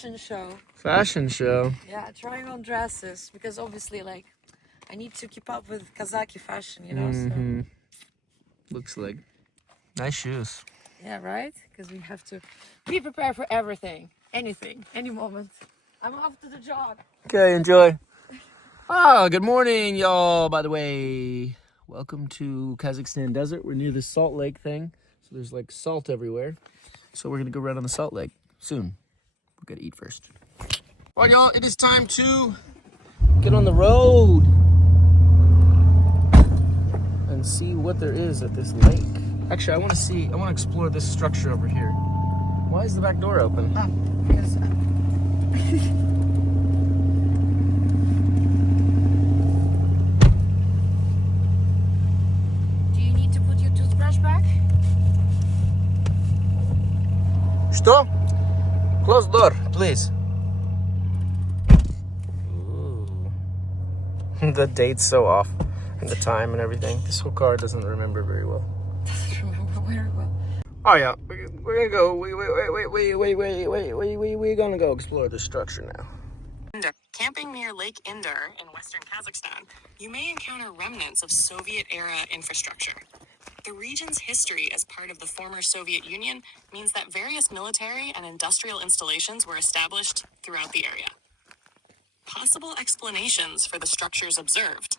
fashion show. Fashion show. Yeah, trying on dresses because obviously, like, I need to keep up with Kazakh fashion, you know. So. Looks like nice shoes. Yeah, right. Because we have to be prepared for everything, anything, any moment. I'm off to the job. Okay, enjoy. Good morning, y'all. By the way, welcome to Kazakhstan desert. We're near the Salt Lake thing, so there's like salt everywhere. So we're gonna go right on the Salt Lake soon. We gotta eat first. All right, y'all. It is time to get on the road and see what there is at this lake. Actually, I want to explore this structure over here. Why is the back door open? Because. Do you need to put your toothbrush back? Что? Close the door, please. Ooh. The date's so off, and the time and everything. This whole car doesn't remember very well. Doesn't remember very well. Oh yeah, we're gonna go. We're gonna go explore the structure now. Camping near Lake Inder in western Kazakhstan, you may encounter remnants of Soviet-era infrastructure. The region's history as part of the former Soviet Union means that various military and industrial installations were established throughout the area. Possible explanations for the structures observed.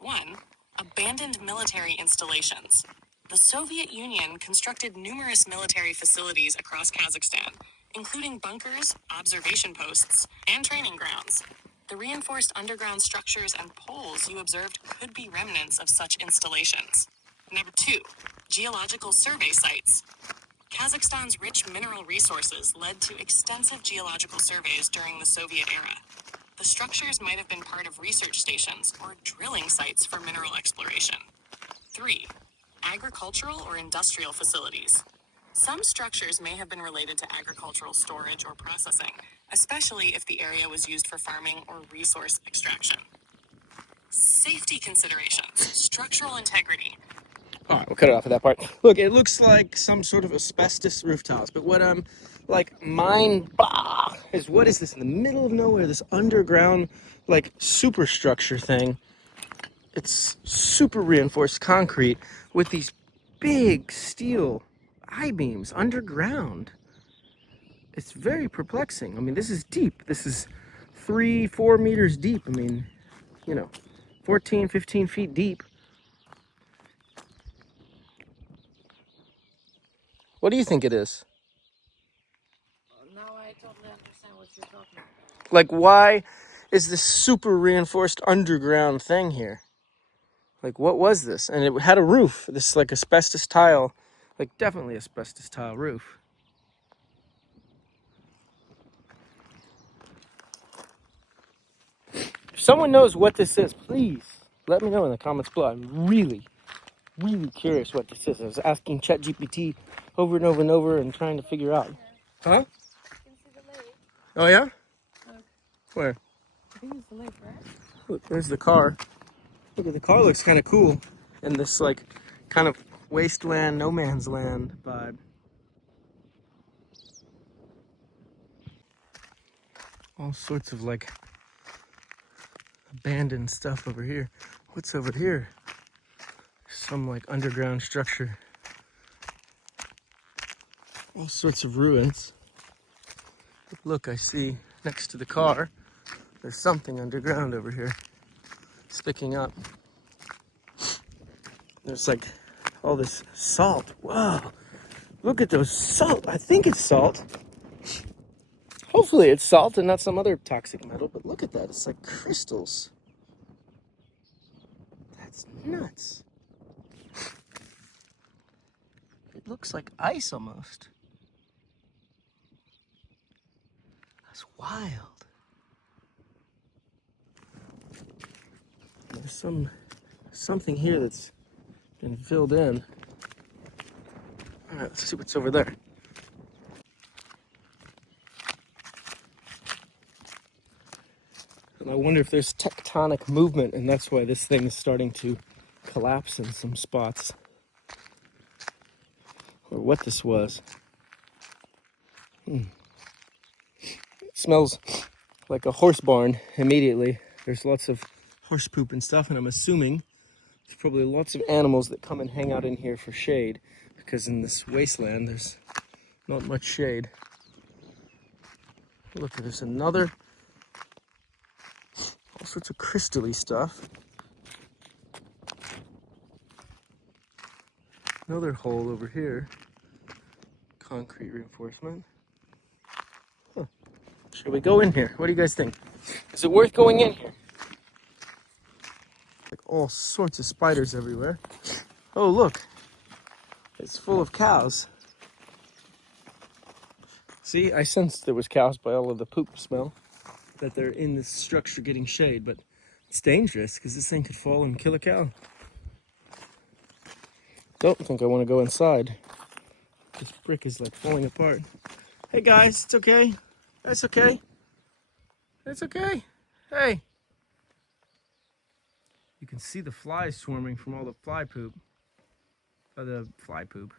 1. Abandoned military installations. The Soviet Union constructed numerous military facilities across Kazakhstan, including bunkers, observation posts, and training grounds. The reinforced underground structures and poles you observed could be remnants of such installations. Number 2. Geological survey sites. Kazakhstan's rich mineral resources led to extensive geological surveys during the Soviet era. The structures might have been part of research stations or drilling sites for mineral exploration. 3. Agricultural or industrial facilities. Some structures may have been related to agricultural storage or processing, especially if the area was used for farming or resource extraction. Safety considerations. Structural integrity. All right, we'll cut it off at that part. Look, it looks like some sort of asbestos rooftops, but what I'm is what is this in the middle of nowhere? This underground superstructure thing. It's super reinforced concrete with these big steel I-beams underground. It's very perplexing. I mean, this is deep. This is 3-4 meters deep. I mean, 14, 15 feet deep. What do you think it is? Now I totally understand what you're talking about. Like, why is this super reinforced underground thing here? Like, what was this? And it had a roof. This, asbestos tile. Definitely asbestos tile roof. If someone knows what this is, please let me know in the comments below. I'm really, really curious what this is. I was asking ChatGPT over and over and over and trying to figure out. Huh? You can see the lake. Oh, yeah? Look. Where? I think it's the lake, right? Look, there's the car. Look, the car looks kind of cool. And this, kind of wasteland, no man's land vibe. All sorts of, abandoned stuff over here. What's over here? Some, underground structure. All sorts of ruins. Look, I see next to the car, there's something underground over here, sticking up. There's all this salt. Wow, look at those salt. I think it's salt. Hopefully it's salt and not some other toxic metal, but look at that. It's like crystals. That's nuts. It looks like ice almost. That's wild. There's something here that's been filled in. All right, let's see what's over there. And I wonder if there's tectonic movement, and that's why this thing is starting to collapse in some spots. Or what this was. It smells like a horse barn immediately. There's lots of horse poop and stuff, and I'm assuming there's probably lots of animals that come and hang out in here for shade, because in this wasteland there's not much shade. Look, there's another, all sorts of crystal-y stuff. Another hole over here. Concrete reinforcement. Huh. Should we go in here? What do you guys think? Is it worth going in here? Like all sorts of spiders everywhere. Oh, look. It's full of cows. See, I sensed there was cows by all of the poop smell. That they're in this structure getting shade, but it's dangerous because this thing could fall and kill a cow. Don't think I want to go inside. This brick is like falling apart. Hey guys, it's okay. That's okay. It's okay. Hey. You can see the flies swarming from all the fly poop. Or the fly poop.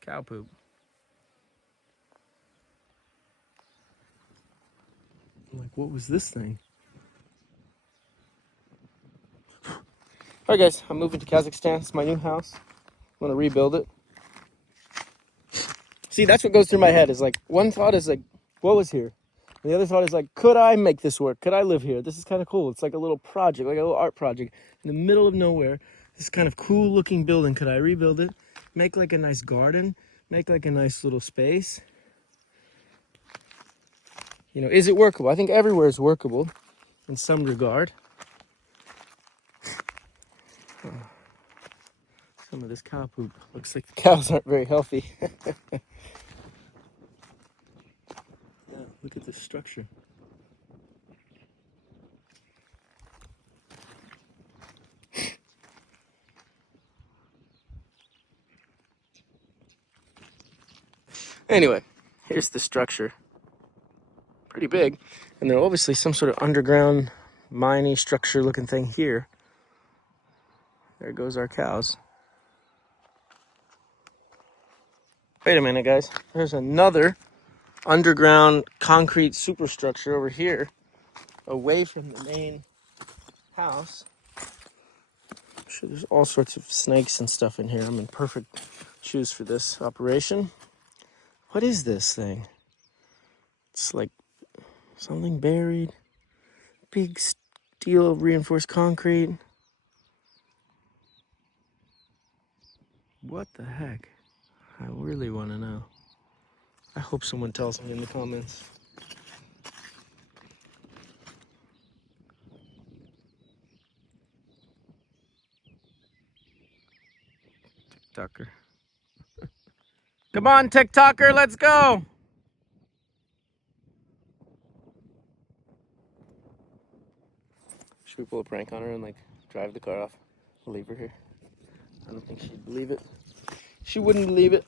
Cow poop. I'm like, what was this thing? Alright guys, I'm moving to Kazakhstan. It's my new house. I'm gonna rebuild it. See, that's what goes through my head, is like, one thought is like, what was here? And the other thought is like, could I make this work? Could I live here? This is kind of cool. It's like a little project, like a little art project in the middle of nowhere. This kind of cool looking building. Could I rebuild it? Make like a nice garden? Make like a nice little space? You know, is it workable? I think everywhere is workable in some regard. Some of this cow poop looks like the cows aren't very healthy. Yeah, look at this structure. Anyway, here's the structure. Pretty big. And there's obviously some sort of underground miney structure looking thing here. There goes our cows. Wait a minute, guys. There's another underground concrete superstructure over here, away from the main house. I'm sure there's all sorts of snakes and stuff in here. I'm in perfect shoes for this operation. What is this thing? It's like something buried. Big steel reinforced concrete. What the heck? I really want to know. I hope someone tells me in the comments. TikToker. Come on, TikToker, let's go! Should we pull a prank on her and like drive the car off? Leave her here? I don't think she'd believe it. She wouldn't believe it.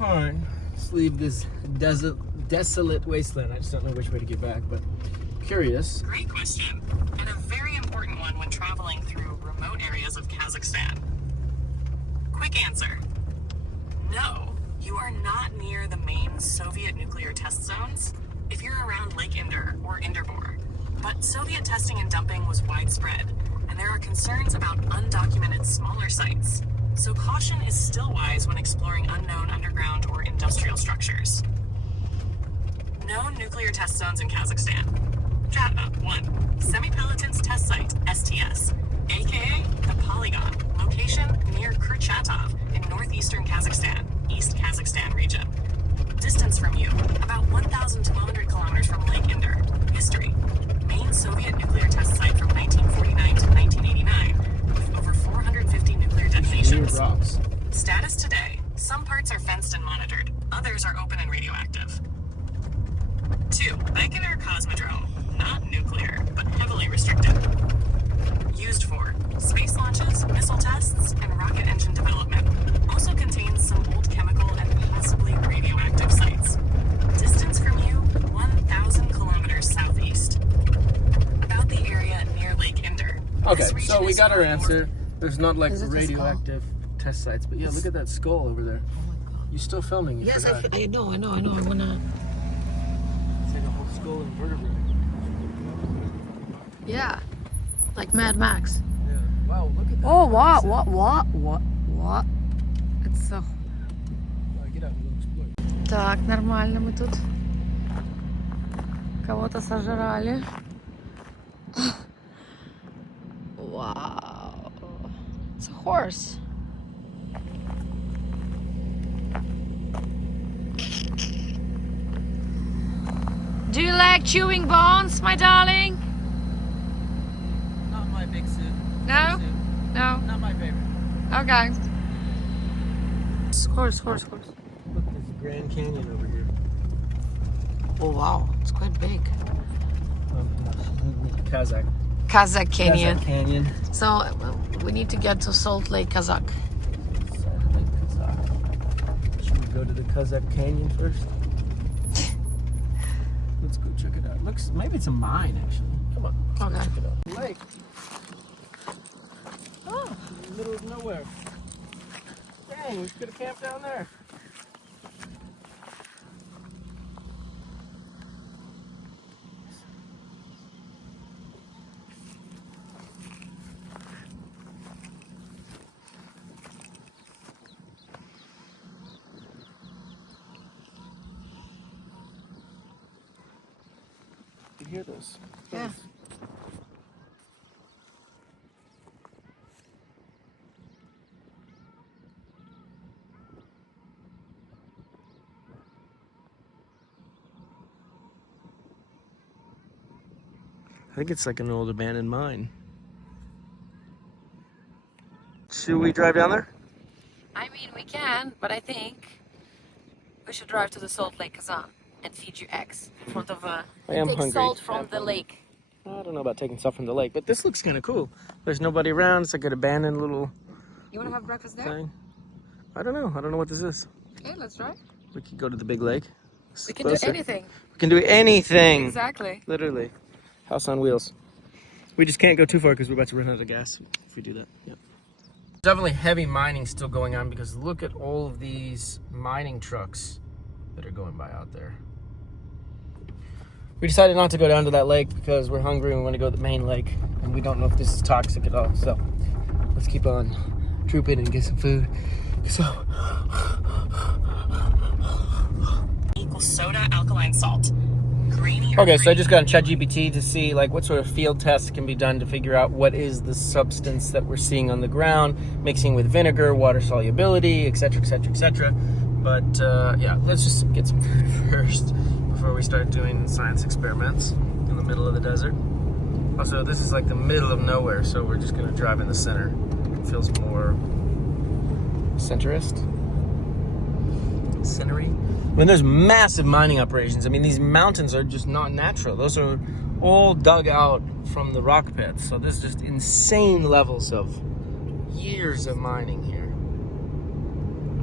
Alright, let's leave this desolate wasteland. I just don't know which way to get back, but curious. Great question, and a very important one when traveling through remote areas of Kazakhstan. Quick answer. No, you are not near the main Soviet nuclear test zones if you're around Lake Inder or Inderbor. But Soviet testing and dumping was widespread, and there are concerns about undocumented smaller sites. So caution is still wise when exploring unknown underground or industrial structures. Known nuclear test zones in Kazakhstan. Jatna, 1. Semipalatinsk Test Site, STS, aka the Polygon, location near Kurchatov in northeastern Kazakhstan, East Kazakhstan region. Distance from you, about 1,200 kilometers from Lake Inder. History. Main Soviet nuclear test site from 1949 to 1989, with over 450 nuclear detonations. Status today. Some parts are fenced and monitored. Others are open and radioactive. 2. Baikonur Cosmodrome. Not nuclear, but heavily restricted. Used for space launches, missile tests, and rocket engine development. Also contains some old chemical and possibly radioactive sites. Distance from you, 1,000 kilometers southeast. About the No, we got our answer. There's not like Is it a radioactive test sites, but yeah, look at that skull over there. You still filming? You Yes, forgot. I know. I wanna. It's like a whole skull and vertebrae. Yeah, like Mad Max. Yeah. Wow, look at that. Oh, what? It's so. Get out, we'll explore. Так, нормально мы тут. Кого-то сожрали. Wow. It's a horse. Do you like chewing bones, my darling? Not my big suit. No? No? Not my favorite. Okay. Horse. Look, there's a Grand Canyon over here. Oh wow, it's quite big. Kazakh. Kazakh Canyon. Kazakh Canyon. So we need to get to Salt Lake, Kazakh. Salt Lake, Kazakh. Should we go to the Kazakh Canyon first? Let's go check it out. Looks, maybe it's a mine actually. Come on. Let's go Okay. check it out. Lake. Oh, in the middle of nowhere. Dang, we could have camped down there. You hear this? Yeah. I think it's like an old abandoned mine. Should we drive down there? I mean, we can, but I think we should drive to the Salt Lake, Kazan, and feed you eggs in front of a. I am take hungry. salt from the lake. I don't know about taking stuff from the lake, but this looks kind of cool. There's nobody around. It's like an abandoned little You want to have breakfast there? thing. I don't know. I don't know what this is. Okay, let's try. We could go to the big lake. It's We can closer. do anything. We can do anything. Exactly. Literally. House on wheels. We just can't go too far because we're about to run out of gas if we do that. Yep. Definitely heavy mining still going on because look at all of these mining trucks that are going by out there. We decided not to go down to that lake because we're hungry and we want to go to the main lake and we don't know if this is toxic at all. So let's keep on trooping and get some food. So Equals soda, alkaline salt. Greeny or okay, so I green. just got on ChatGPT to see like what sort of field tests can be done to figure out what is the substance that we're seeing on the ground, mixing with vinegar, water solubility, etc., etc., etc. But yeah, let's just get some food first before we start doing science experiments in the middle of the desert. Also, this is like the middle of nowhere, so we're just gonna drive in the center. It feels more centrist. Scenery. I mean, there's massive mining operations. I mean, these mountains are just not natural. Those are all dug out from the rock pits. So there's just insane levels of years of mining here.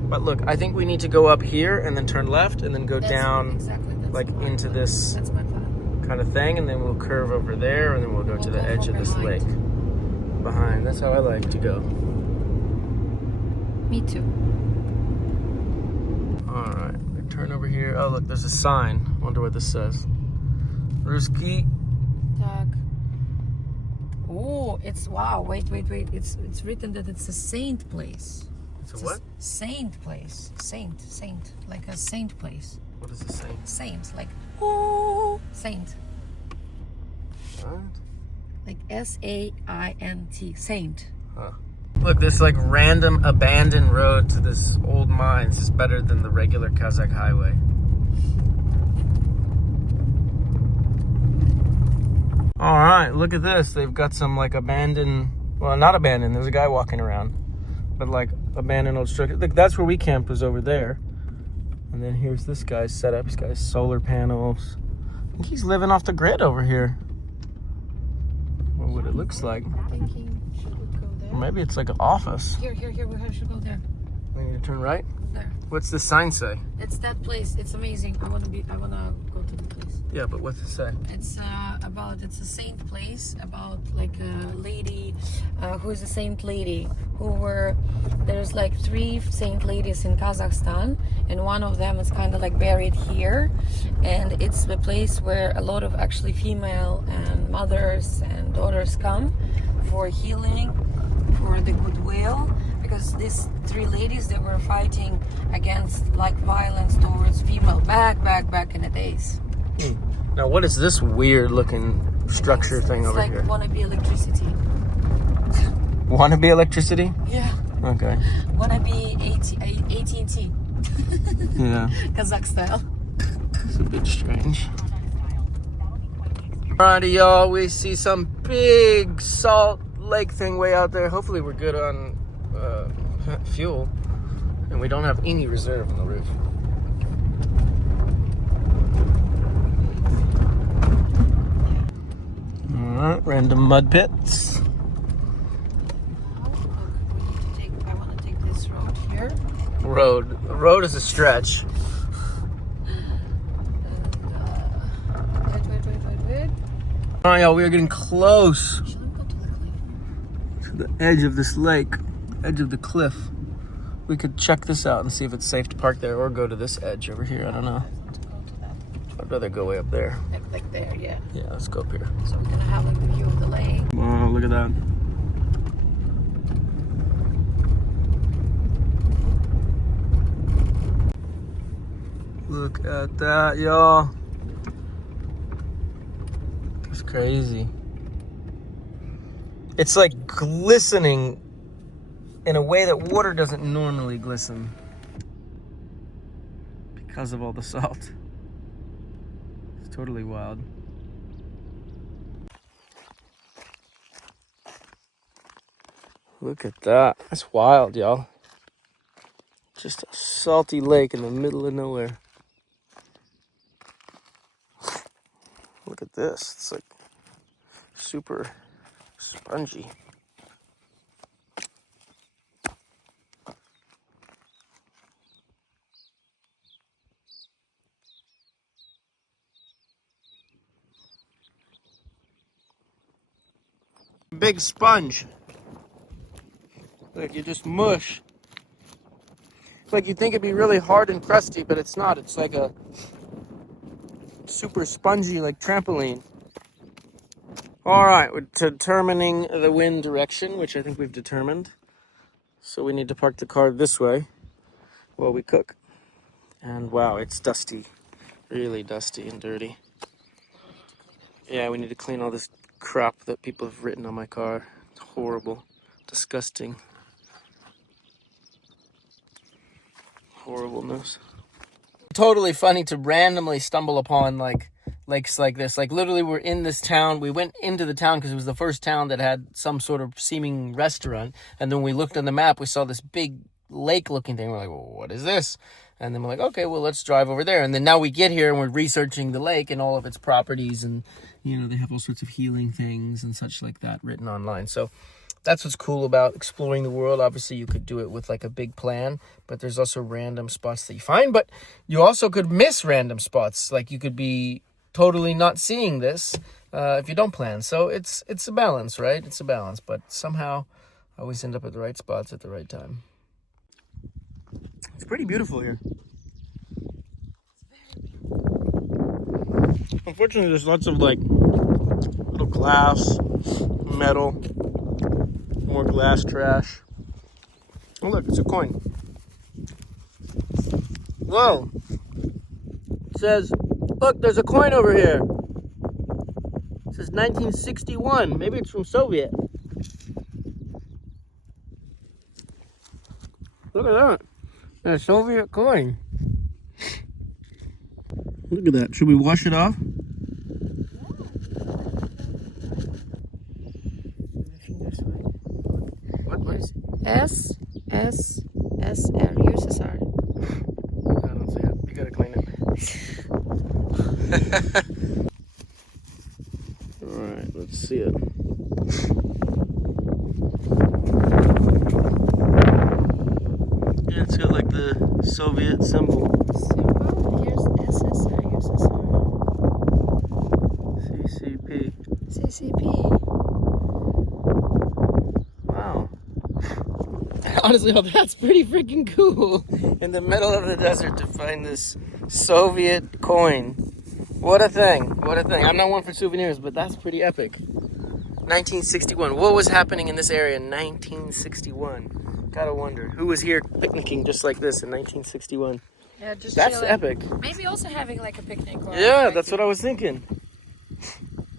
But look, I think we need to go up here and then turn left and then go down Exactly. That's like my into plan. this That's my plan. kind of thing. And then we'll curve over there and then we'll go to the go edge from of this behind. lake. Behind. That's how I like to go. Me too. All right, turn over here. Oh, look, there's a sign. Wonder what this says. Ruski. Так. Oh, it's wow. Wait. It's written that it's a saint place. It's a what? Saint place. Saint. Like a saint place. What is this saying? Saint. Like oh, saint. What? Like SAINT. Saint. Huh. Look, this like random abandoned road to this old mines is better than the regular Kazakh highway. All right, look at this. They've got some like abandoned, well, not abandoned. There's a guy walking around, but like abandoned old structure. Look, that's where we camped, was over there. And then here's this guy's setup. He's got his solar panels. I think he's living off the grid over here. Or what it looks like. Thinking, should we go there? Or maybe it's like an office. Here. We should go there. We need to turn right. There. What's the sign say? It's that place. It's amazing. I wanna go to the place. Yeah, but what's it say? It's it's a saint place about like a lady who is a saint lady there's like 3 saint ladies in Kazakhstan, and one of them is kind of like buried here, and it's the place where a lot of actually female and mothers and daughters come for healing, for the goodwill, because these 3 ladies, they were fighting against like violence towards female back in the days. Now, what is this weird looking structure thing over here? It's like wannabe electricity. Wannabe electricity? Yeah. Okay. Wannabe AT&T. Yeah. Kazakh style. It's a bit strange. Alrighty, y'all. We see some big Salt Lake thing way out there. Hopefully we're good on fuel. And we don't have any reserve on the roof. Alright, random mud pits. I want to take this road here. Road is a stretch. Wait. Alright, y'all, we are getting close to the edge of this lake, edge of the cliff. We could check this out and see if it's safe to park there or go to this edge over here. I don't know. I'd rather go way up there. Like there, yeah. Yeah, let's go up here. So we're gonna have like the view of the lake. Oh, look at that. Look at that, y'all. It's crazy. It's like glistening in a way that water doesn't normally glisten because of all the salt. It's totally wild. Look at that. That's wild, y'all. Just a salty lake in the middle of nowhere. Look at this. It's like super spongy. Big sponge. Like you just mush. It's like you'd think it'd be really hard and crusty, but it's not. It's like a super spongy, like trampoline. All right, we're determining the wind direction, which I think we've determined. So we need to park the car this way while we cook. And wow, it's dusty. Really dusty and dirty. Yeah, we need to clean all this crap that people have written on my car. It's horrible. Disgusting. Horribleness. Totally funny to randomly stumble upon like lakes like this. Like literally we're in this town. We went into the town because it was the first town that had some sort of seeming restaurant. And then we looked on the map, we saw this big lake looking thing. We're like, well, what is this? And then we're like, okay, well, let's drive over there. And then now we get here and we're researching the lake and all of its properties. And, you know, they have all sorts of healing things and such like that written online. So that's what's cool about exploring the world. Obviously, you could do it with like a big plan, but there's also random spots that you find. But you also could miss random spots. Like you could be totally not seeing this if you don't plan. So it's a balance, right? It's a balance. But somehow I always end up at the right spots at the right time. It's pretty beautiful here. Unfortunately, there's lots of like little glass, metal, more glass trash. Oh look, it's a coin. Whoa. It says, look, there's a coin over here. It says 1961. Maybe it's from Soviet. Look at that. A Soviet coin. Look at that. Should we wash it off? What is SSR. USSR. I don't see it. You gotta clean it. Alright, let's see it. Yeah, it's got like the Soviet symbol. Here's SSR, USSR. CP. Wow. Honestly, oh, that's pretty freaking cool. In the middle of the desert to find this Soviet coin. What a thing. What a thing. I'm not one for souvenirs, but that's pretty epic. 1961. What was happening in this area in 1961? Gotta wonder. Who was here picnicking just like this in 1961? Yeah, just That's chilling. epic. Maybe also having like a picnic. Or Yeah, that's what I was thinking.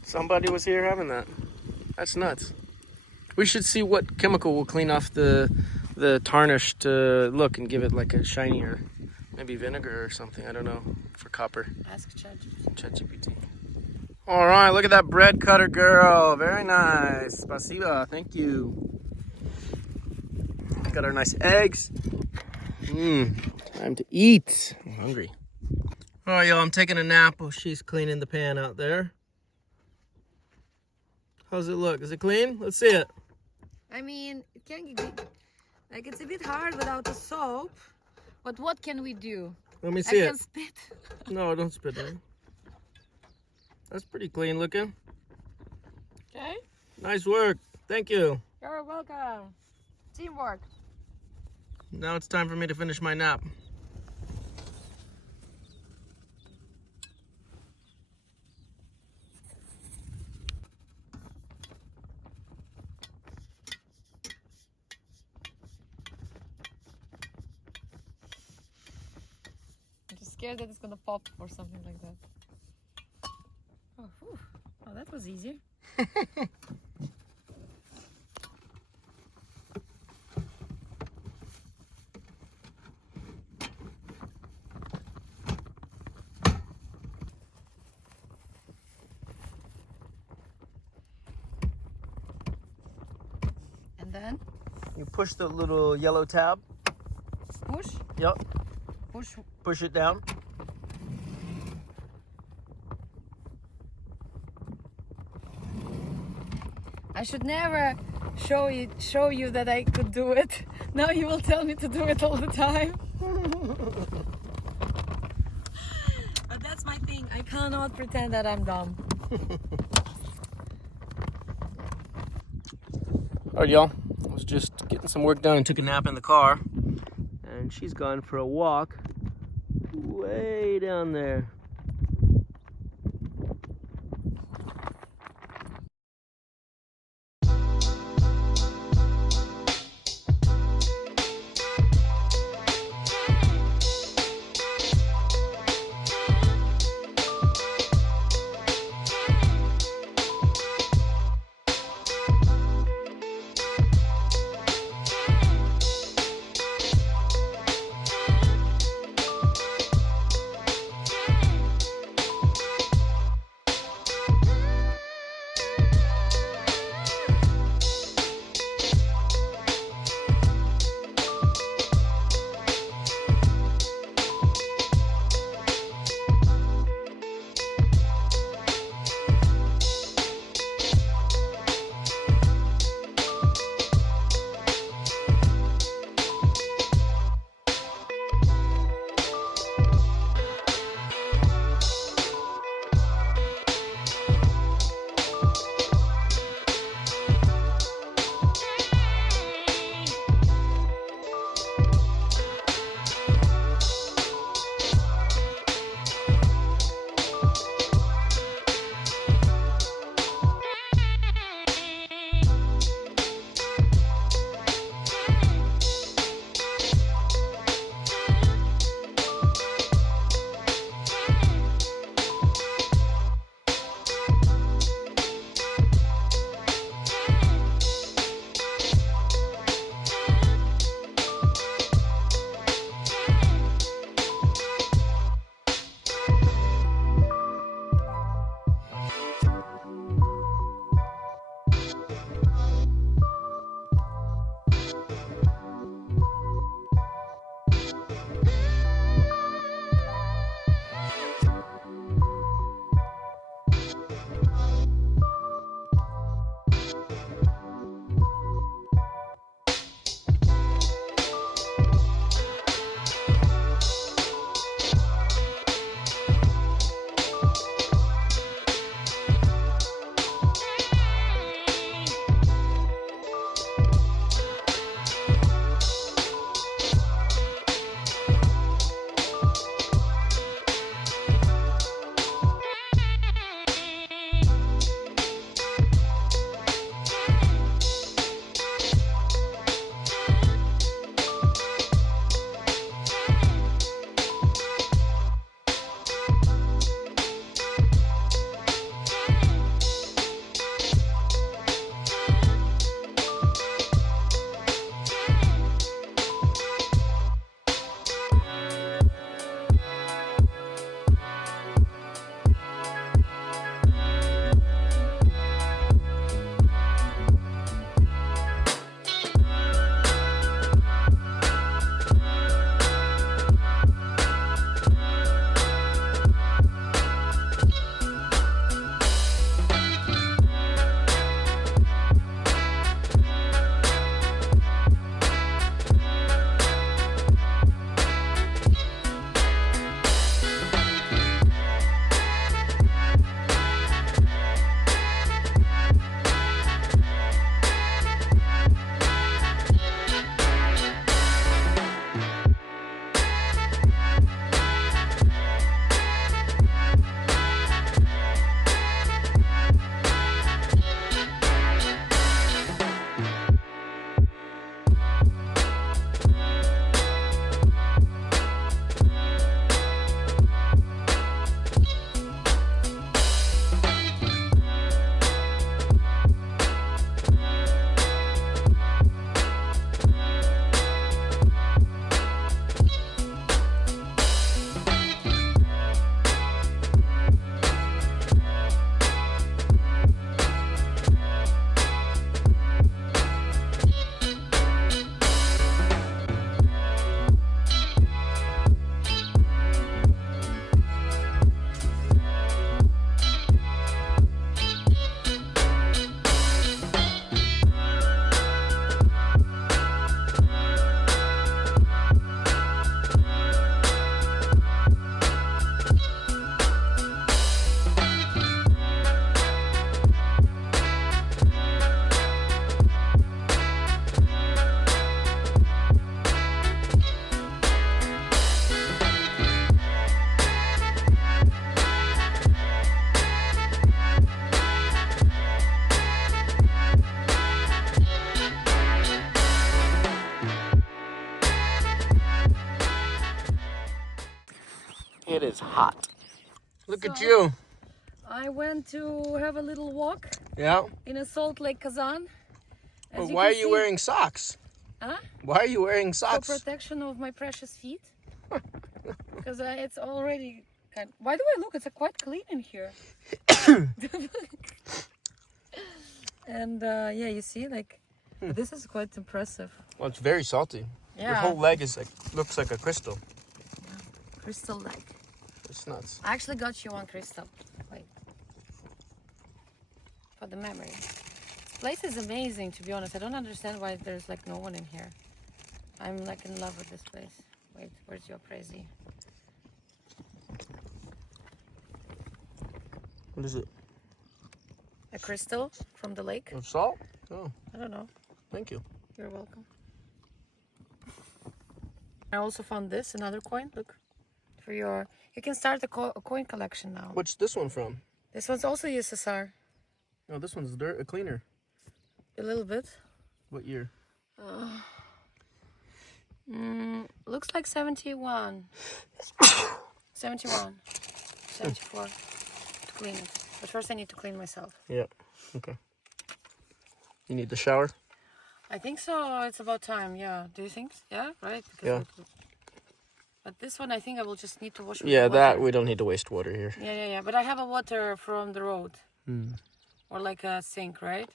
Somebody was here having that. That's nuts. We should see what chemical will clean off the tarnished look and give it like a shinier, maybe vinegar or something. I don't know, for copper. Ask ChatGPT. All right, look at that bread cutter girl. Very nice. Spasiba, thank you. Got our nice eggs. Time to eat. I'm hungry. All right, y'all, I'm taking a nap while she's cleaning the pan out there. How's it look? Is it clean? Let's see it. I mean, it can be, like, it's a bit hard without the soap, but what can we do? Let me see I it. can spit. No, don't spit it. That's pretty clean looking. Okay. Nice work. Thank you. You're welcome. Teamwork. Now it's time for me to finish my nap. I'm just scared that it's gonna pop or something like that. Oh, whew. Oh, that was easy. And then You push the little yellow tab. push, Yep. push. Push it down. I should never show you that I could do it. Now you will tell me to do it all the time. But that's my thing. I cannot pretend that I'm dumb. All right, y'all. I was just getting some work done and took a nap in the car. And she's gone for a walk way down there. It is hot. Look at So, you. I went to have a little walk Yeah. in a Salt Lake Kazan. But why are you wearing socks? Huh? Why are you wearing For socks? protection of my precious feet. Because it's already kind of... By the way, look, it's quite clean in here. And yeah, you see, like, this is quite impressive. Well, it's very salty. Yeah. Your whole leg is like looks like a crystal. Yeah. Crystal lake. It's nuts. I actually got you one crystal. Wait. For the memory. This place is amazing, to be honest. I don't understand why there's like no one in here. I'm like in love with this place. Wait, where's your crazy? What is it? A crystal from the lake? Of salt? Oh, I don't know. thank you. You're welcome. I also found this, another coin. Look. For your... You can start a coin collection now. What's this one from? This one's also USSR. No, this one's dirt, a cleaner. A little bit. What year? Looks like 71. 71. 74. To clean it. But first I need to clean myself. Yeah. Okay. You need the shower? I think so. It's about time. Yeah. Do you think? Yeah. Right. Because Yeah. But this one, I think I will just need to wash. With Yeah, water. that we don't need to waste water here. Yeah. But I have a water from the road, or like a sink, right?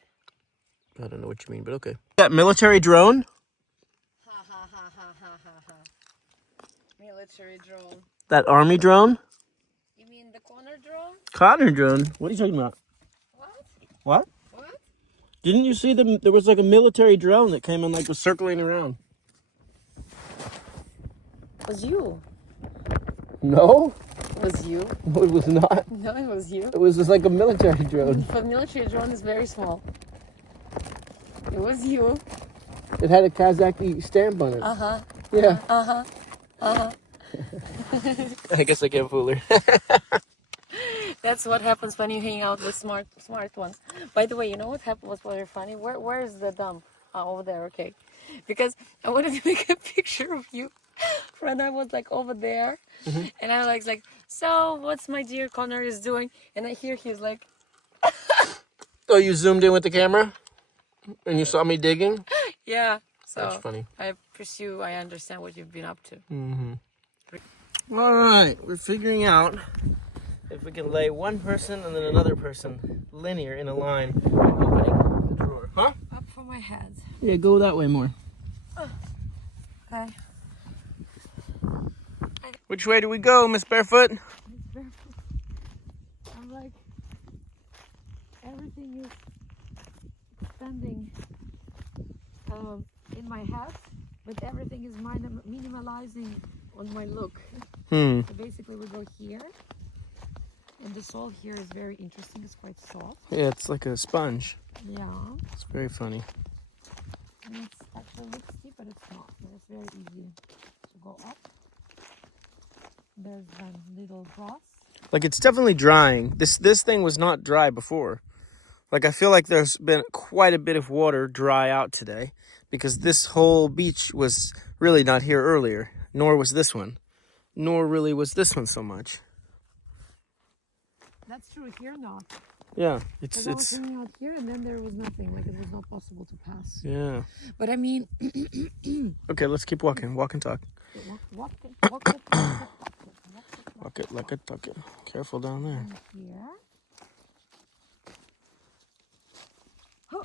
I don't know what you mean, but okay. That military drone? Military drone. That army drone? You mean the corner drone? Connor drone? What are you talking about? What? What? Didn't you see there was like a military drone that came and like was circling around? It was you. No? It was you. No, it was not. No, it was you. It was just like a military drone. The military drone is very small. It was you. It had a Kazakh stamp on it. Uh-huh. Yeah. Uh-huh. Uh-huh. I guess I can't fool her. That's what happens when you hang out with smart ones. By the way, you know what happened was very funny? Where is the dump? Oh, over there, okay. Because I wanted to make a picture of you when I was like over there. And I was like, so what's my dear Connor is doing? And I hear he's like... Oh, you zoomed in with the camera? And you saw me digging? Yeah. So That's funny. I understand what you've been up to. All right, we're figuring out if we can lay one person and then another person linear in a line by opening the drawer. Huh? Up for my head. Yeah, go that way more. Okay. Which way do we go, Miss Barefoot? I'm like, everything is standing in my head, but everything is minimalizing on my look. So basically we go here, and the sole here is very interesting. It's quite soft. Yeah, it's like a sponge. Yeah. It's very funny. And it actually looks steep, but it's not. It's very easy to go up. There's little grass. Like it's definitely drying. This thing was not dry before. Like I feel like there's been quite a bit of water dry out today because this whole beach was really not here earlier, nor was this one. Nor really was this one so much. That's true. Here not. Yeah, Because I was hanging out here and then there was nothing. Like it was not possible to pass. Yeah. But I mean... Okay, let's keep walking. Walk and talk. Walk Walk it, tuck it. Careful down there. here. Yeah,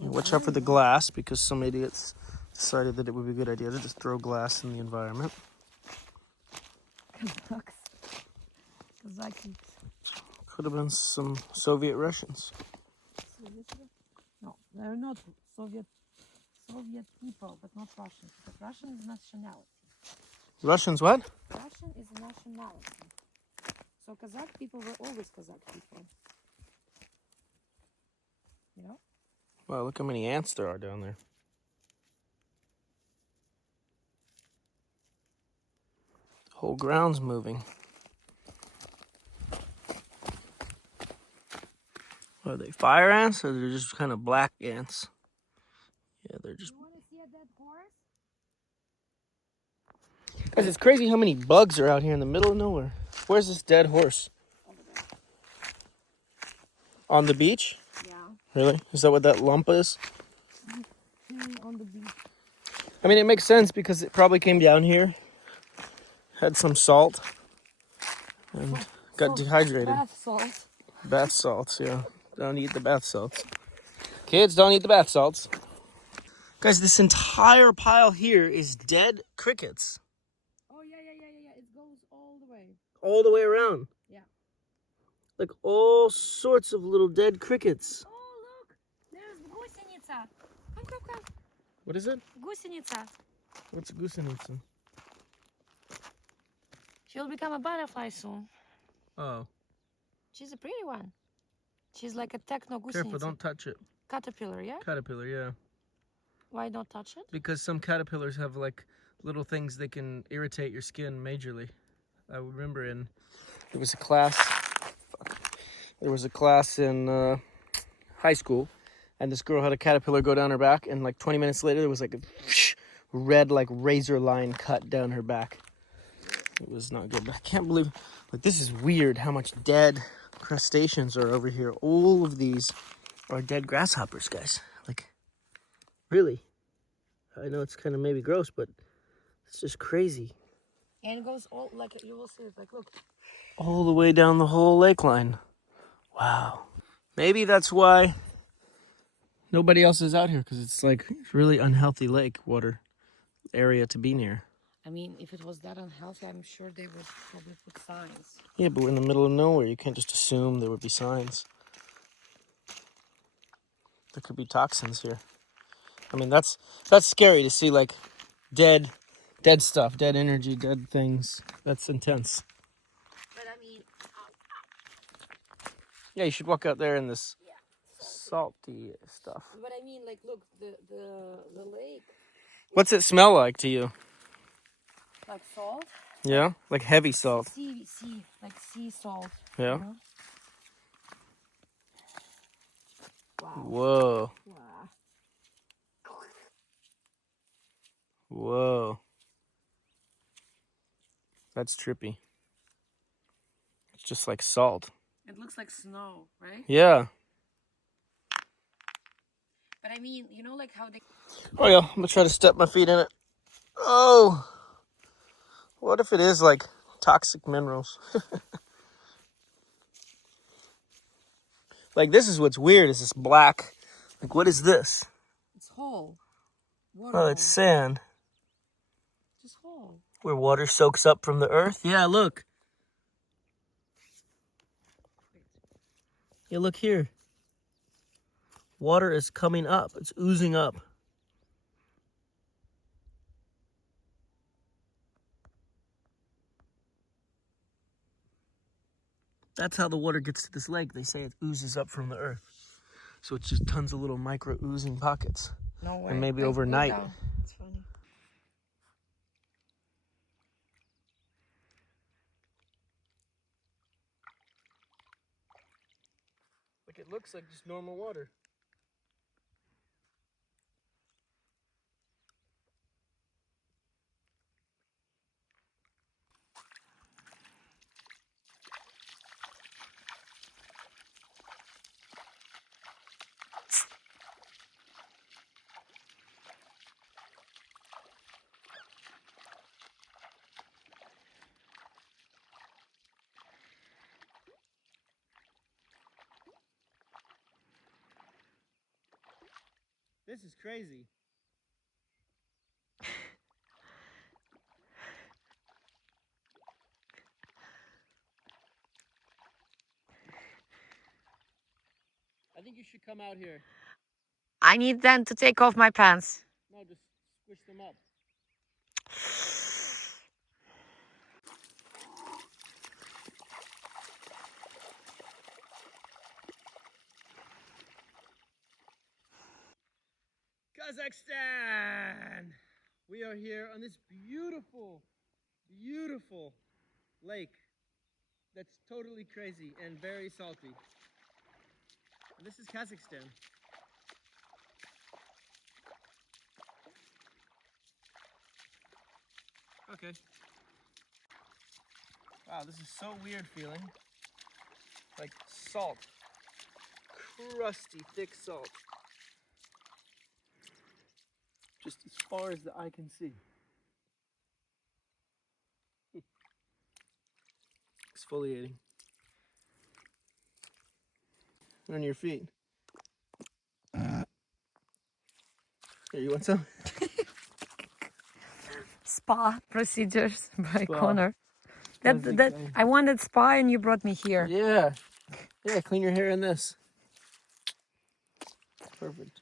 watch out for the glass because some idiots decided that it would be a good idea to just throw glass in the environment. Kazakhs. Could have been some Soviet Russians. No, they're not Soviet people, but not Russians. Because Russian is nationality. Russians what? Russian is nationality. So Kazakh people were always Kazakh people. You know? Wow, look how many ants there are down there. The whole ground's moving. Are they fire ants or they're just kind of black ants? Yeah, they're just... You want to see a dead horse? Guys, it's crazy how many bugs are out here in the middle of nowhere. Where's this dead horse? On the beach? Yeah. Really? Is that what that lump is? On the beach. I mean, it makes sense because it probably came down here, had some salt, and got dehydrated. Bath salt. Bath salts, yeah. Don't eat the bath salts. Kids, don't eat the bath salts. Guys, this entire pile here is dead crickets. Oh, yeah. It goes all the way. All the way around. Yeah. Like all sorts of little dead crickets. Oh, look. There's гусеница. Come. What is it? Гусеница. What's a gooseneutsen? She'll become a butterfly soon. Oh. She's a pretty one. She's like a techno guseniца. Careful, don't touch it. Caterpillar, yeah? Caterpillar, yeah. Why don't touch it? Because some caterpillars have like little things that can irritate your skin majorly. I remember there was a class in high school, and this girl had a caterpillar go down her back, and like 20 minutes later there was like a red like razor line cut down her back. It was not good. But I can't believe, like, this is weird how much dead crustaceans are over here. All of these are dead grasshoppers, guys. Like, really? I know it's kind of maybe gross, but it's just crazy. And it goes all, like, you will see it, like, look. All the way down the whole lake line. Wow. Maybe that's why nobody else is out here, because it's like really unhealthy lake water area to be near. I mean, if it was that unhealthy, I'm sure they would probably put signs. Yeah, but we're in the middle of nowhere. You can't just assume there would be signs. There could be toxins here. I mean, that's scary to see, like, dead stuff, dead energy, dead things. That's intense. But I mean, Yeah, you should walk out there in this salty stuff. but I mean, like, look, the lake. What's it smell like to you? Like salt? Yeah, like heavy salt. Like sea salt. Yeah. You know? Wow. Whoa. Wow. Whoa. That's trippy. It's just like salt. It looks like snow, right? Yeah. But I mean, you know, like how they. Oh yeah, I'm gonna try to step my feet in it. Oh. What if it is like toxic minerals? Like, this is what's weird, is this black. Like, what is this? It's whole. Water Oh, it's sand. just whole. Where water soaks up from the earth? Yeah, look. Yeah, look here. Water is coming up. It's oozing up. That's how the water gets to this lake. They say it oozes up from the earth. So it's just tons of little micro oozing pockets. No way. And maybe Like, overnight. It's funny. Like, it looks like just normal water. This is crazy. I think you should come out here. I need then to take off my pants. No, just squish them up. Kazakhstan! We are here on this beautiful, beautiful lake that's totally crazy and very salty. And this is Kazakhstan. Okay. Wow, this is so weird feeling. Like salt. Crusty, thick salt. Just as far as the eye can see. Exfoliating. On your feet. Here, you want some? Spa procedures by Spa. Connor. That's big That thing. I wanted spa and you brought me here. Yeah. Yeah, clean your hair in this. Perfect.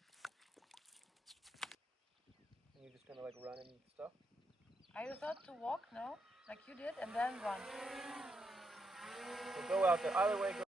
And you're just gonna like run and stuff? I thought to walk, no? Like you did, and then run. So go out there. Either way, go.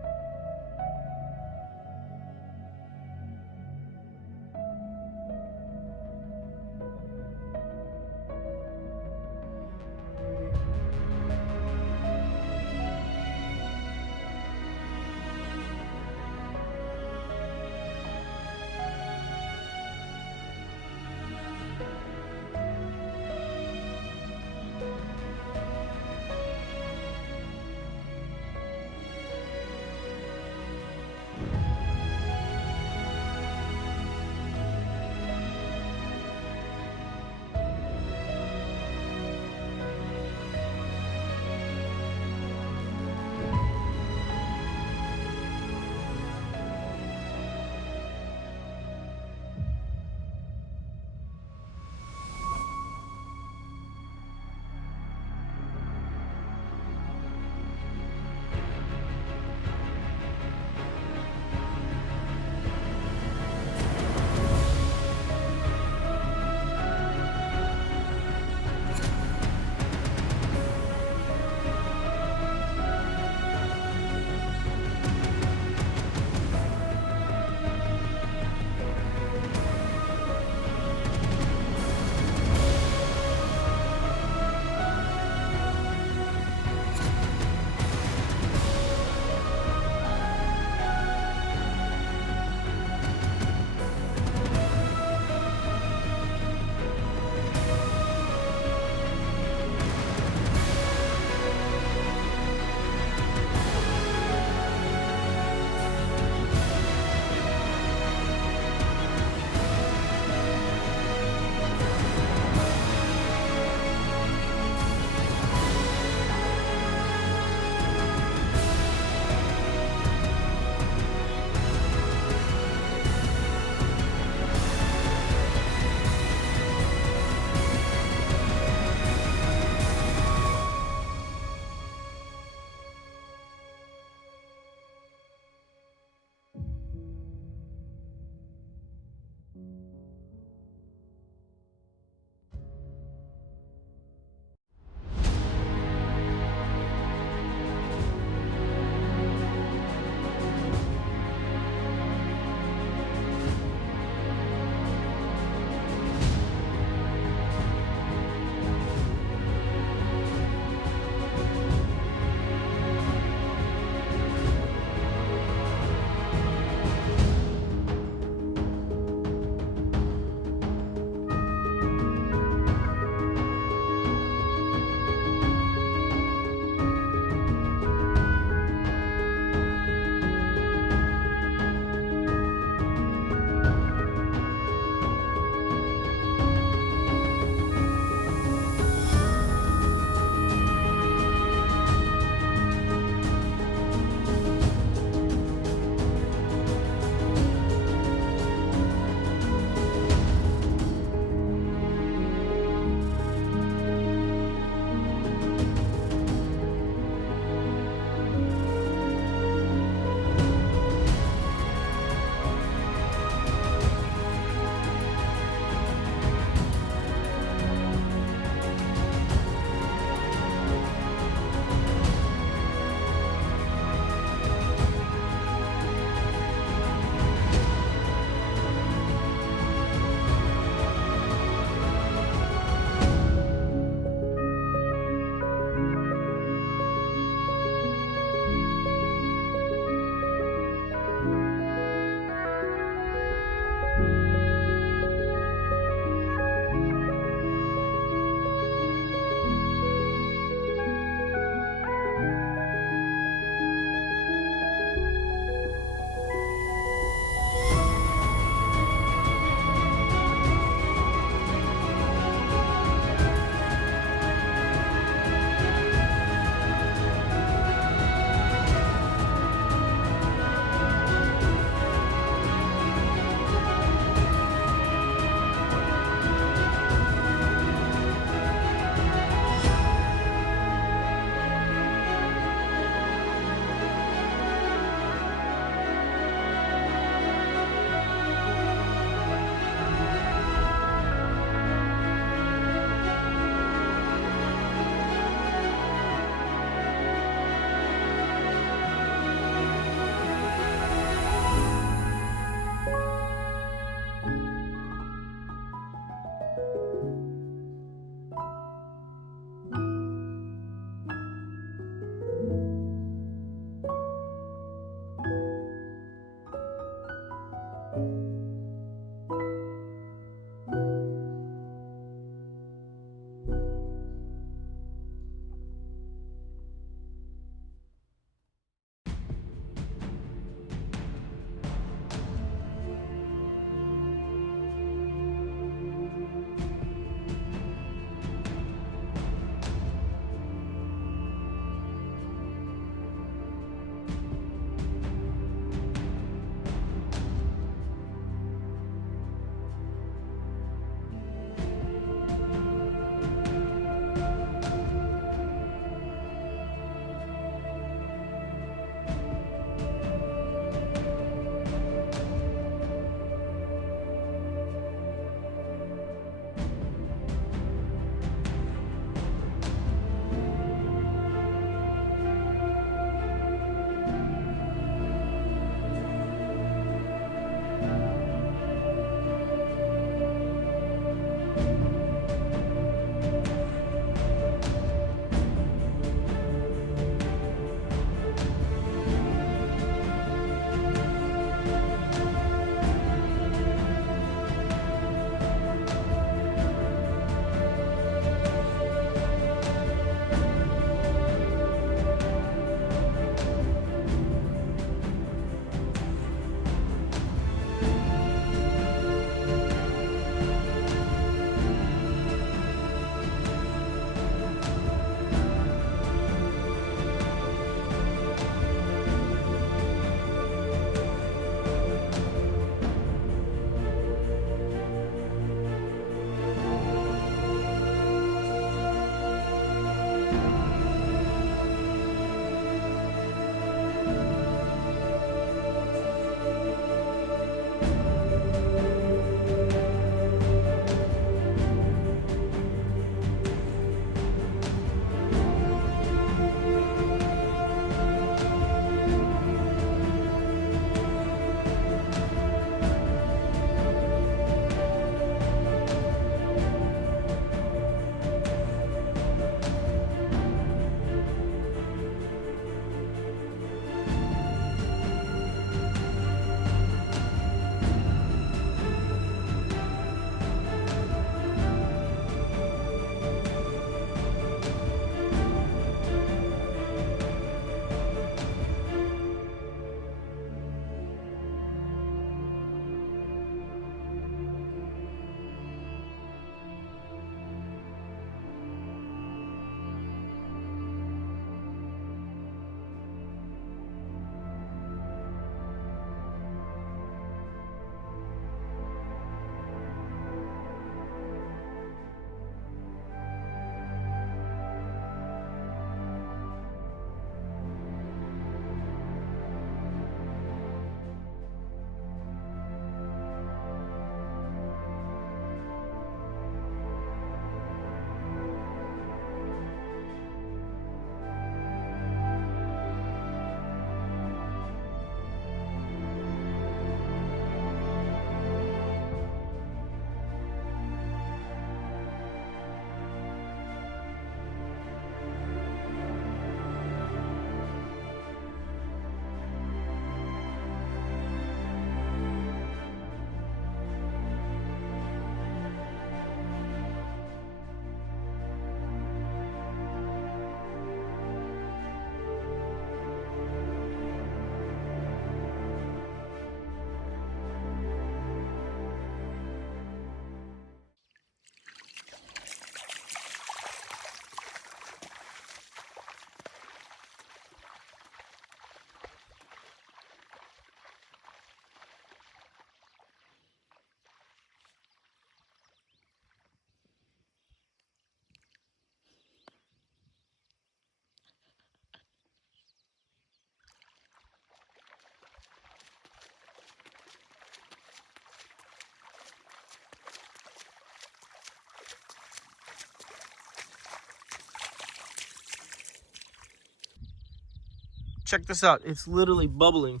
Check this out. It's literally bubbling,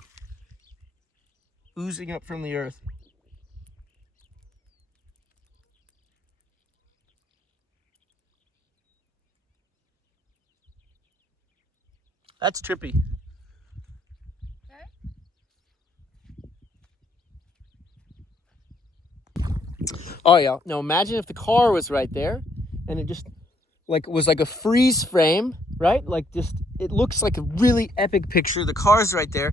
oozing up from the earth. That's trippy. Oh yeah. Now imagine if the car was right there and it just was like a freeze frame, right? Like just, it looks like a really epic picture. The car's right there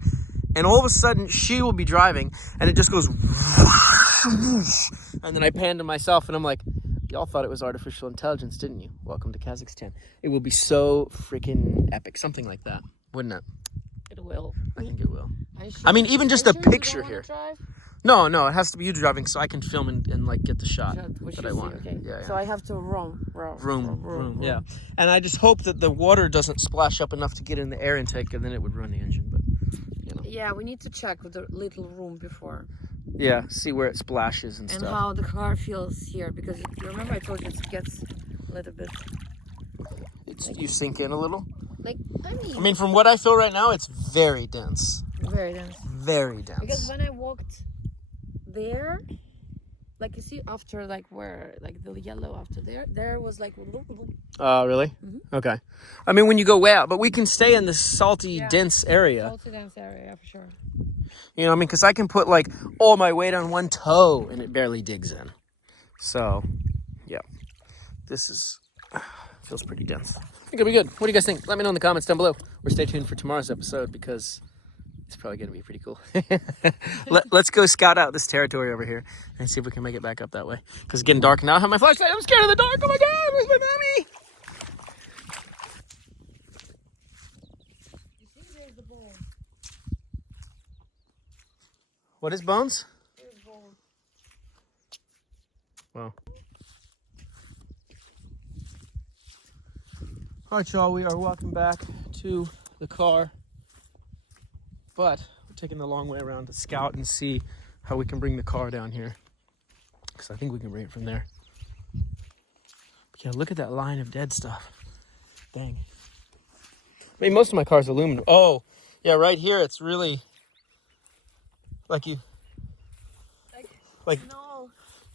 and all of a sudden she will be driving and it just goes and then I pan to myself and I'm like, y'all thought it was artificial intelligence, didn't you? Welcome to Kazakhstan. It will be so freaking epic. Something like that, wouldn't it? It will. I think it will. Sure? I mean, even just a picture here. Drive? No, it has to be you driving so I can film and like get the shot that I want. Okay. Yeah. So I have to room. Yeah. And I just hope that the water doesn't splash up enough to get in the air intake and then it would run the engine, but you know. Yeah, we need to check with the little room before. Yeah, see where it splashes and stuff. And how the car feels here, because you remember I told you it gets a little bit... You sink in a little? Like, I mean, from what I feel right now, it's very dense. Very dense. Very dense. Because when I walked there, like you see after like where, like the yellow after there was like... Oh, really? Mm-hmm. Okay. I mean, when you go way out, but we can stay in this salty, dense area. Salty, dense area, for sure. You know, I mean, because I can put like all my weight on one toe and it barely digs in. So, yeah, this feels pretty dense. I think it'll be good. What do you guys think? Let me know in the comments down below. Or stay tuned for tomorrow's episode because it's probably going to be pretty cool. Let's go scout out this territory over here and see if we can make it back up that way. Because it's getting dark now. I have my flashlight. I'm scared of the dark. Oh my God, where's my mommy? You see, there's the bone. What is bones? There's bone. Wow. All right, y'all, we are walking back to the car, but we're taking the long way around to scout and see how we can bring the car down here, because I think we can bring it from there. But yeah, look at that line of dead stuff. Dang. I mean, most of my car's aluminum. Oh, yeah, right here, it's really like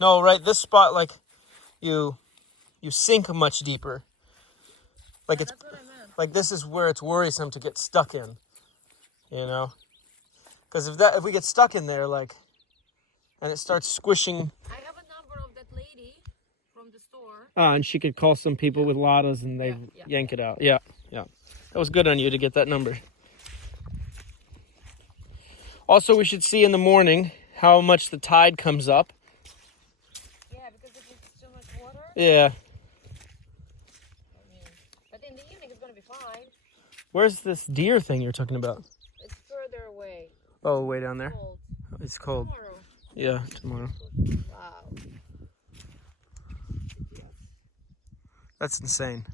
no, right, this spot, like you sink much deeper. Like it's like this is where it's worrisome to get stuck in, you know, because if we get stuck in there, like, and it starts squishing. I have a number of that lady from the store. And she could call some people with ladas and they yank it out. Yeah. That was good on you to get that number. Also, we should see in the morning how much the tide comes up. Yeah, because if it's too much water. Yeah. In the evening it's going to be fine. Where's this deer thing you're talking about? It's further away. Oh, way down there? Cold. It's cold. Tomorrow. Yeah, tomorrow. Wow. That's insane.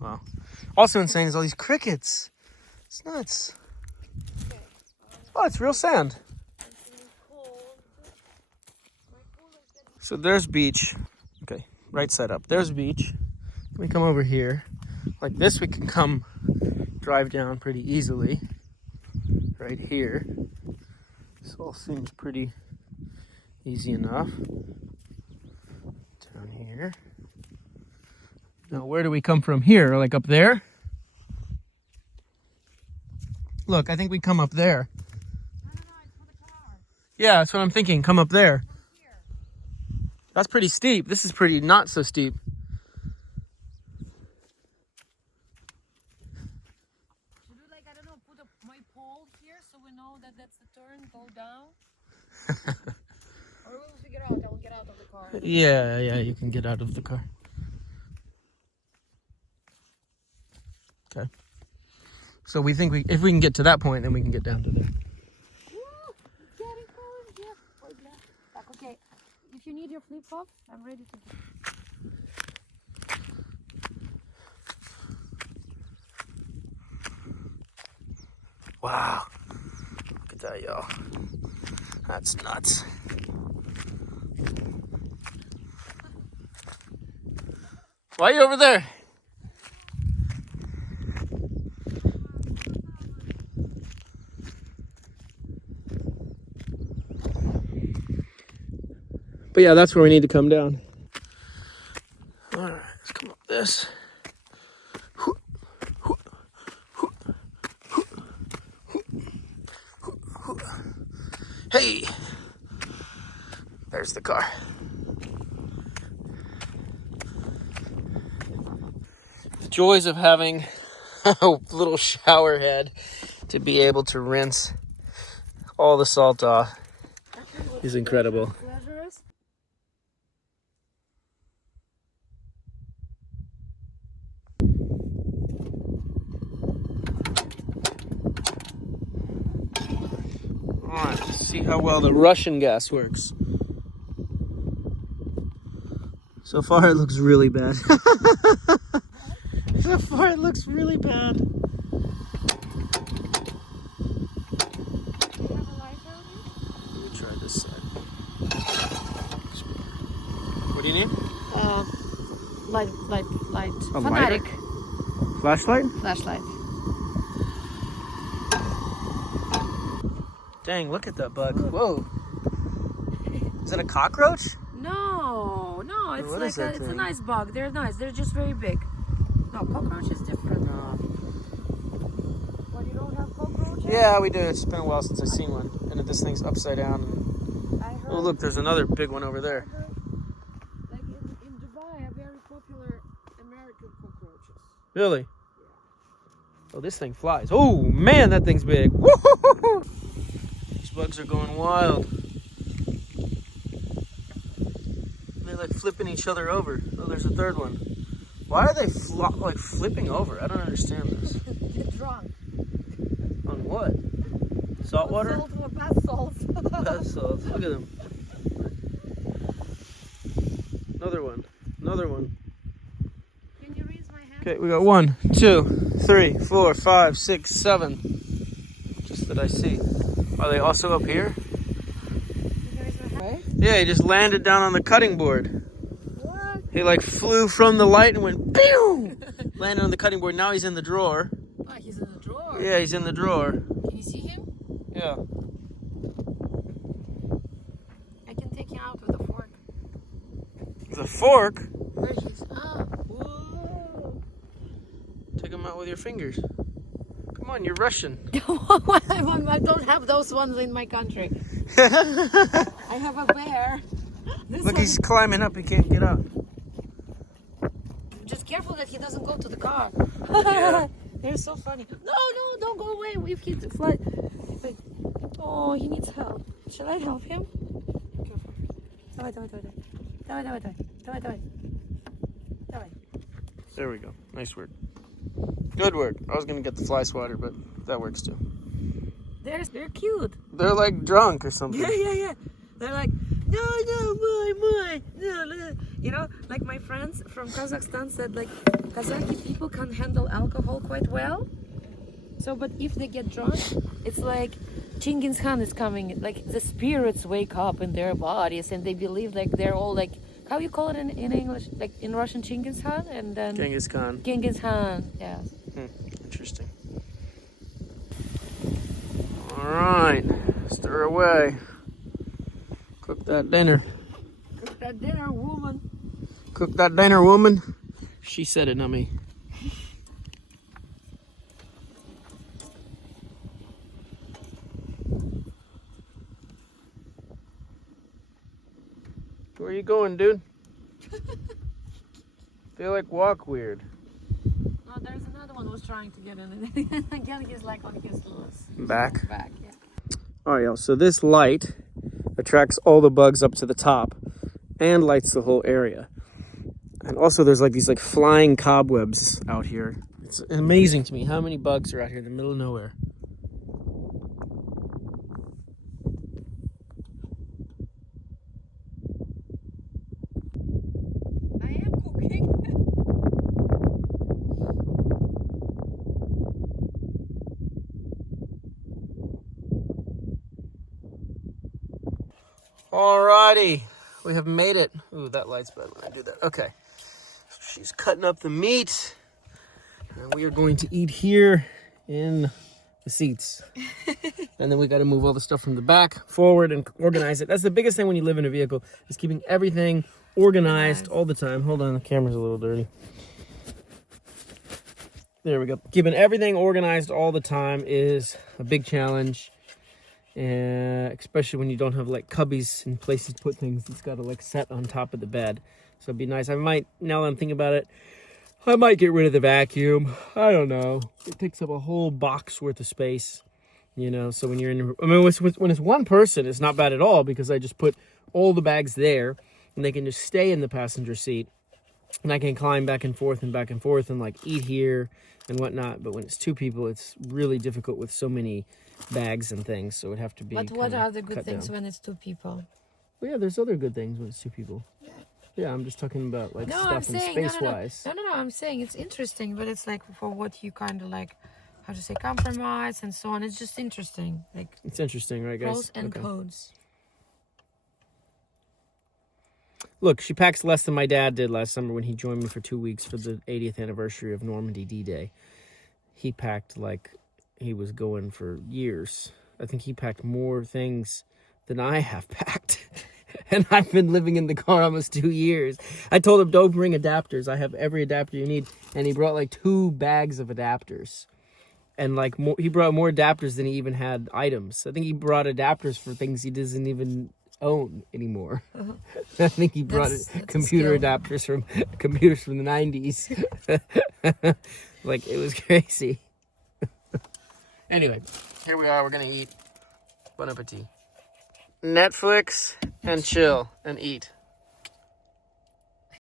Wow. Also insane is all these crickets. It's nuts. Oh, it's real sand. So there's beach. Okay, right side up. There's beach. We come over here. Like this, we can come drive down pretty easily. Right here. This all seems pretty easy enough. Down here. Now, where do we come from here? Like up there? Look, I think we come up there. No, it's for the car. Yeah, that's what I'm thinking. Come up there. That's pretty steep. This is pretty not so steep. Should we, like, I don't know, put my pole here so we know that that's the turn, go down? Or we'll figure out, I will get out of the car. Yeah, you can get out of the car. Okay. So we think if we can get to that point, then we can get down to there. Woo! Getting close, yeah. Okay. If you need your flip-flops, I'm ready to... Wow. Look at that, y'all. That's nuts. Why are you over there? But yeah, that's where we need to come down. All right, let's come up this. Hey, there's the car. The joys of having a little shower head to be able to rinse all the salt off is incredible. All right, let's see how well the Russian gas works. So far, it looks really bad. So far, it looks really bad. Let me try this side. What do you need? Light. A Fanatic. lighter? Flashlight? Flashlight. Dang, look at that bug. Whoa. Is that a cockroach? No, it's What like is that it's a thing? nice bug. They're nice. They're just very big. No, cockroach is different. What, you don't have cockroaches? Yeah, we do. It's been a while since I've seen one. And this thing's upside down. And... I heard, Oh, look, there's another big one over there. like in Dubai, are very popular American cockroaches. Really? Yeah. Oh, this thing flies. Oh, man, that thing's big. Woo-hoo-hoo-hoo. These bugs are going wild. They're like flipping each other over. Oh, there's a third one. Why are they like flipping over? I don't understand this. They're drunk. On what? Salt water? Salt or bath salts. Bath salts. Look at them. Another one. Another one. Can you raise my hand? Okay, we got 1, 2, 3, 4, 5, 6, 7. Just that I see. Are they also up here? Can you raise my hand? Yeah, he just landed down on the cutting board. What? He like flew from the light and went pew! Landed on the cutting board. Now he's in the drawer. Oh, he's in the drawer. Yeah, he's in the drawer. Can you see him? Yeah. I can take him out with a fork. The fork? Where he's? Oh. Whoa. Take him out with your fingers. Come on, you're Russian. I don't have those ones in my country. I have a bear. This Look, one, he's climbing up. He can't get up. just careful that he doesn't go to the car. Yeah. They're so funny. No, don't go away. If he fly. Oh, he needs help. Shall I help him? Careful. Давай. There we go. Nice work. Good work. I was going to get the fly swatter, but that works too. They're cute. They're like drunk or something. Yeah. They're like, no, my, no. You know, like my friends from Kazakhstan said, like, Kazakh people can handle alcohol quite well. So, but if they get drunk, it's like Genghis Khan is coming. Like the spirits wake up in their bodies, and they believe like they're all like, how you call it in English? Like in Russian, Genghis Khan, and then Genghis Khan. Genghis Khan, yes. Interesting. All right, stir away. Cook that dinner. Cook that dinner, woman. Cook that dinner, woman. She said it, not me. Where you going, dude? Feel like walk weird. No, there's another one who's trying to get in, and again he's like on his Back? back, yeah. All right, y'all. So this light attracts all the bugs up to the top and lights the whole area. And also there's like these like flying cobwebs out here. It's amazing to me how many bugs are out here in the middle of nowhere. I am cooking. Alrighty, we have made it. Ooh, that light's bad when I do that. Okay, so she's cutting up the meat, and we are going to eat here in the seats. And then we got to move all the stuff from the back forward and organize it. That's the biggest thing when you live in a vehicle, is keeping everything organized all the time. Hold on, the camera's a little dirty. There we go. Keeping everything organized all the time is a big challenge. Especially when you don't have like cubbies and places to put things. It's got to like set on top of the bed. So it'd be nice. I might, now that I'm thinking about it, I might get rid of the vacuum. I don't know. It takes up a whole box worth of space, you know. So when you're in, I mean, when it's one person, it's not bad at all, because I just put all the bags there and they can just stay in the passenger seat, and I can climb back and forth and like eat here and whatnot. But when it's two people, it's really difficult with so many bags and things. So it'd have to be. But what are the good things down. when it's two people? Well, yeah, there's other good things when it's two people. Yeah, I'm just talking about like stuff and space-wise. No, I'm saying it's interesting, but it's like for what you kind of like, how to say, compromise and so on. It's just interesting. Like, it's interesting, right, guys? Pros and codes. Look, she packs less than my dad did last summer when he joined me for 2 weeks for the 80th anniversary of Normandy D-Day. He packed like he was going for years. I think he packed more things than I have packed. And I've been living in the car almost 2 years. I told him, don't bring adapters. I have every adapter you need. And he brought like 2 bags of adapters. And like he brought more adapters than he even had items. I think he brought adapters for things he doesn't even own anymore. I think he brought that's computer adapters from computers from the 90s. Like, it was crazy. Anyway, here we are. We're going to eat. Bon appetit. Netflix and chill and eat.